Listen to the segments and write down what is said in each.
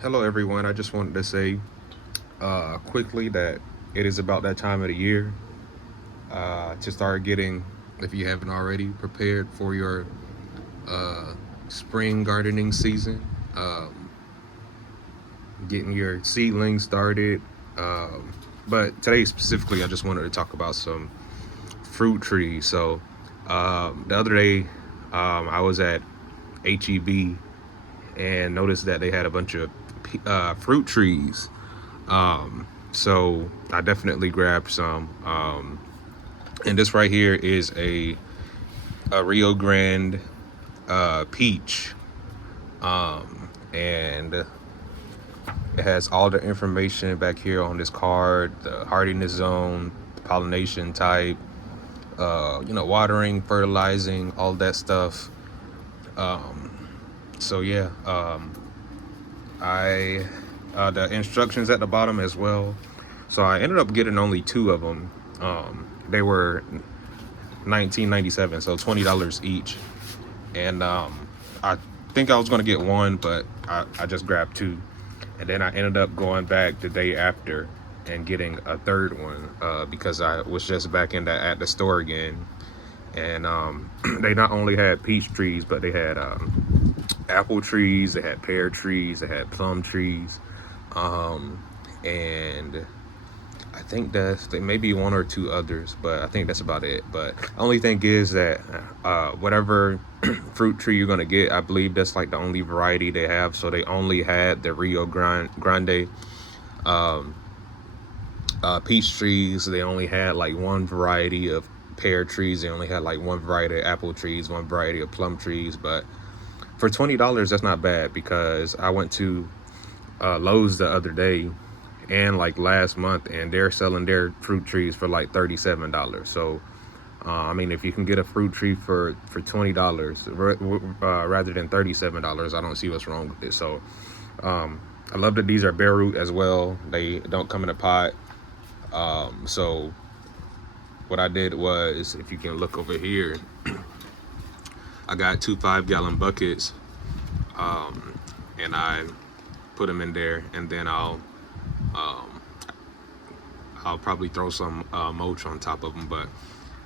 Hello, everyone. I just wanted to say quickly that it is about that time of the year to start getting, if you haven't already, prepared for your uh, spring gardening season. Um, Getting your seedlings started. But today, specifically, I just wanted to talk about some fruit trees. So, the other day, I was at HEB and noticed that they had a bunch of fruit trees. So I definitely grabbed some. And this right here is a Rio Grande peach, and it has all the information back here on this card: the hardiness zone, the pollination type, watering, fertilizing, all that stuff. So yeah, I the instructions at the bottom as well. So I ended up getting only two of them. They were 1997, so $20 each. And I think I was gonna get one, but I just grabbed two, and then I ended up going back the day after and getting a third one because I was just back in that at the store again, and they not only had peach trees, but they had apple trees, they had pear trees, they had plum trees, and I think that's there may be one or two others, but I think that's about it. But only thing is that whatever fruit tree you're gonna get, I believe that's like the only variety they have. So they only had the Grande peach trees. They only had like one variety of pear trees. They only had like one variety of apple trees, one variety of plum trees. But for $20, that's not bad because I went to Lowe's the other day and like last month, and they're selling their fruit trees for like $37. So, I mean, if you can get a fruit tree for $20 rather than $37, I don't see what's wrong with it. So, I love that these are bare root as well. They don't come in a pot. So, what I did was, if you can look over here, I got two 5-gallon buckets, and I put them in there, and then I'll probably throw some mulch on top of them. But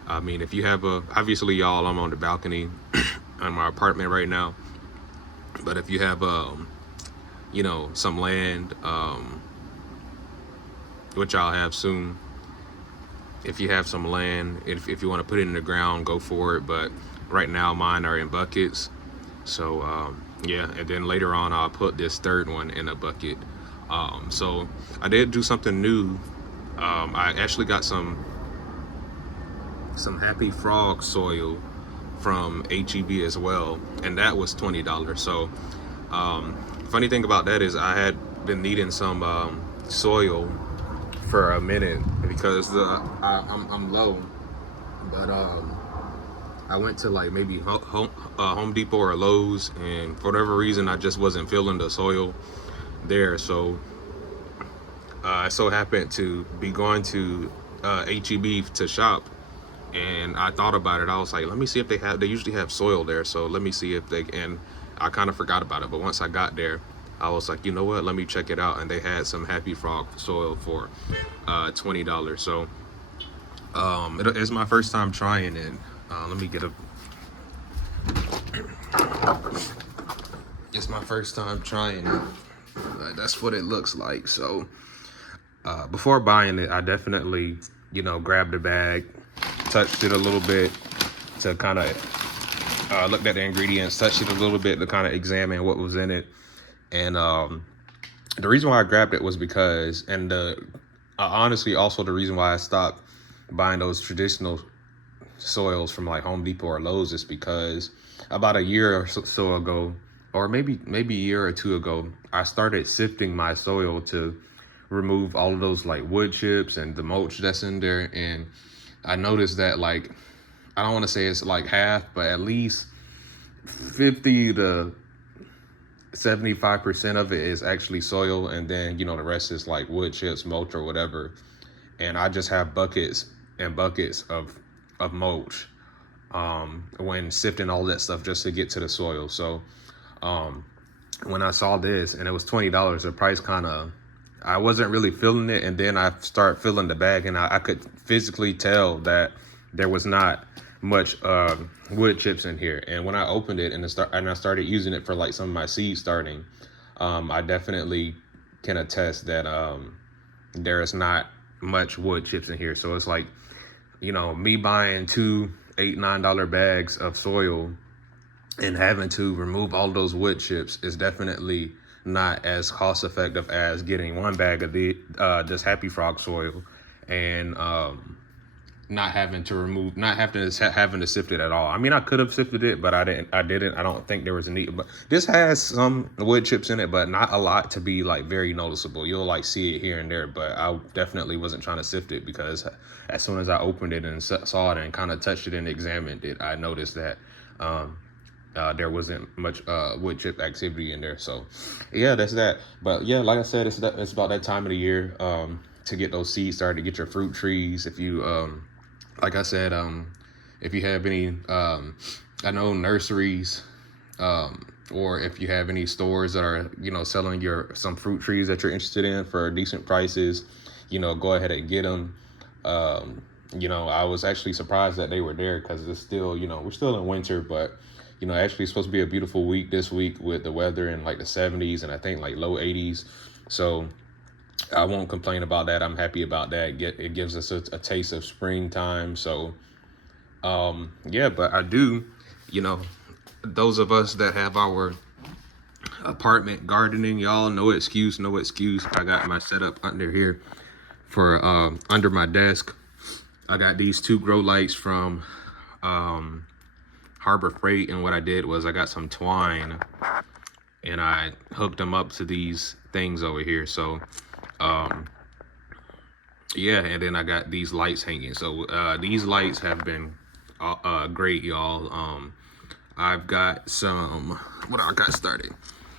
I mean, if you have obviously y'all, I'm on the balcony on my apartment right now. But if you have some land, which I'll have soon. If you have some land, if you want to put it in the ground, go for it. But right now, mine are in buckets. So yeah, and then later on, I'll put this third one in a bucket. So I did do something new. I actually got some Happy Frog soil from HEB as well, and that was $20. So funny thing about that is I had been needing some soil for a minute because I'm low, but I went to like maybe Home Depot or Lowe's, and for whatever reason I just wasn't feeling the soil there. So I so happened to be going to HEB to shop, and I thought about it. I was like, let me see if they usually have soil there. So let me see if they, and I kind of forgot about it. But once I got there, I was like, you know what? Let me check it out. And they had some Happy Frog soil for $20. So it's my first time trying it. Let me get a. It's my first time trying it. That's what it looks like. So before buying it, I definitely, grabbed the bag, touched it a little bit to kind of looked at the ingredients, touched it a little bit to kind of examine what was in it. And the reason why I grabbed it was because, and honestly, also the reason why I stopped buying those traditional soils from like Home Depot or Lowe's is because about a year or so ago, or maybe a year or two ago, I started sifting my soil to remove all of those like wood chips and the mulch that's in there. And I noticed that, like, I don't want to say it's like half, but at least 50 to 75% of it is actually soil, and then the rest is like wood chips, mulch, or whatever. And I just have buckets and buckets of mulch when sifting all that stuff just to get to the soil. So when I saw this and it was $20, the price kind of, I wasn't really feeling it. And then I start feeling the bag, and I could physically tell that there was not much wood chips in here. And when I opened it and I started using it for like some of my seed starting, I definitely can attest that there is not much wood chips in here. So it's like, me buying two $8-9 bags of soil and having to remove all those wood chips is definitely not as cost effective as getting one bag of this Happy Frog soil and not having to sift it at all. I mean, I could have sifted it, but I didn't. I don't think there was a need. But this has some wood chips in it, but not a lot to be like very noticeable. You'll like see it here and there, but I definitely wasn't trying to sift it, because as soon as I opened it and saw it and kind of touched it and examined it, I noticed that there wasn't much wood chip activity in there. So yeah, that's that. But yeah, like I said, it's about that time of the year to get those seeds started, to get your fruit trees. If you like I said, if you have any I know nurseries, or if you have any stores that are selling some fruit trees that you're interested in for decent prices, go ahead and get them. I was actually surprised that they were there, because it's still, we're still in winter, but actually it's supposed to be a beautiful week this week with the weather in like the 70s and I think like low 80s. So I won't complain about that. I'm happy about that. It gives us a taste of springtime. So yeah, but I do, those of us that have our apartment gardening, y'all, no excuse. I got my setup under here for under my desk. I got these 2 grow lights from Harbor Freight, and what I did was I got some twine and I hooked them up to these things over here. So yeah, and then I got these lights hanging. So these lights have been great, y'all. I've got some, what I got started?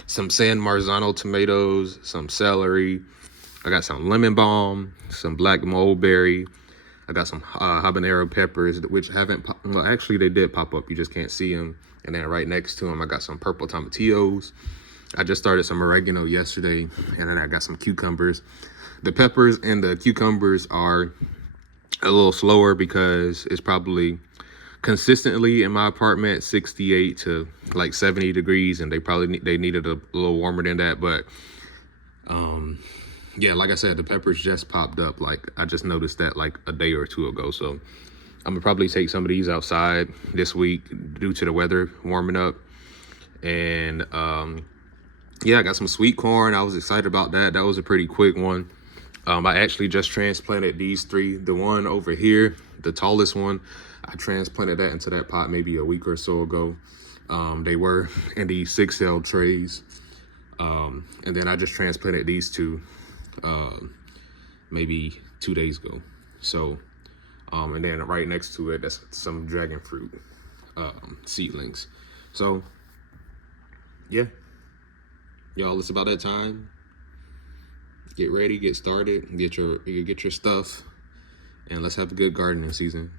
Some San Marzano tomatoes, some celery. I got some lemon balm, some black mulberry. I got some habanero peppers, which haven't, well, actually they did pop up. You just can't see them. And then right next to them, I got some purple tomatillos. I just started some oregano yesterday, and then I got some cucumbers. The peppers and the cucumbers are a little slower because it's probably consistently in my apartment 68 to like 70 degrees, and they needed a little warmer than that. But yeah, like I said, the peppers just popped up. Like I just noticed that like a day or 2 ago. So I'm gonna probably take some of these outside this week due to the weather warming up. And yeah, I got some sweet corn. I was excited about that. That was a pretty quick one. I actually just transplanted these 3. The one over here, the tallest one, I transplanted that into that pot maybe a week or so ago. They were in these 6L trays. And then I just transplanted these 2 maybe 2 days ago. So and then right next to it, that's some dragon fruit seedlings. So yeah, y'all, it's about that time. Get ready, get started, get your stuff, and let's have a good gardening season.